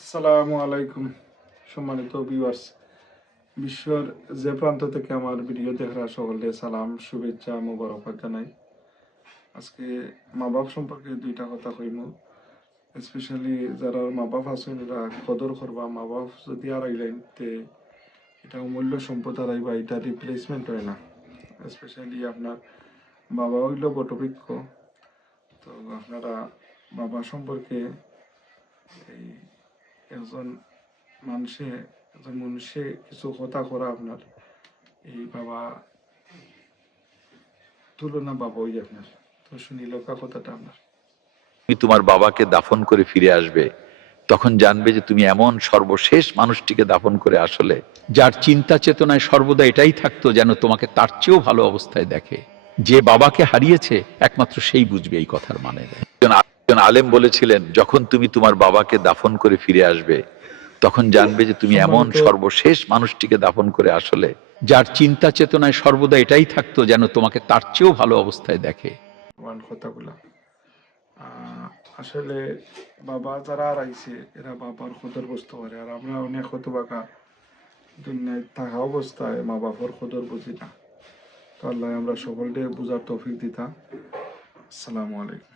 আসসালামু আলাইকুম সম্মানিত ভিউয়ার্স, বিশ্বর যে প্রান্ত থেকে আমার ভিডিও দেখার সকলকে সালাম, শুভেচ্ছা, মোবারকবাদ জানাই। আজকে মা বাপ সম্পর্কে দুইটা কথা কইম। স্পেশালি যারা মা বাপ আছেন এরা কদর করবা। মা বাপ যদি হারাইলেন তে এটা অমূল্য সম্পদ হারাইবা, এটা রিপ্লেসমেন্ট হয় না। স্পেশালি আপনার বাবা হইল বটবৃক্ষ। তো আপনারা বাবা সম্পর্কে এই একজন মানুষে কিছু কথা করা আপনার এই বাবা তুলনা বাবা ওই আপনার। তো শুনিল কথাটা আপনার। তুমি তোমার বাবাকে দাফন করে ফিরে আসবে, তখন জানবে যে তুমি এমন সর্বশেষ মানুষটিকে দাফন করে আসলে, যার চিন্তা চেতনায় সর্বদা এটাই থাকতো যেন তোমাকে তার চেয়েও ভালো অবস্থায় দেখে। যে বাবাকে হারিয়েছে একমাত্র সেই বুঝবে এই কথার মানে। একজন আলেম বলেছিলেন, যখন তুমি তোমার বাবাকে দাফন করে ফিরে আসবে, তখন জানবে যে তুমি এমন সর্বশেষ মানুষটিকে দাফন করে আসলে, যার চিন্তা চেতনায় সর্বদা এটাই থাকতো যেন তোমাকে তার চেয়েও ভালো অবস্থায় দেখে। কথাগুলা আসলে বাবা যারা হারাইছে এরা বাবার কদর বুঝতে পারে, আর আমরা অনেক হতবাকা দুনিয়ায় থাকা অবস্থায় মা বাবার কদর বুঝি না। তো আল্লাহ আমরা সকলকে বুঝার তৌফিক দিতা। আসসালামু আলাইকুম।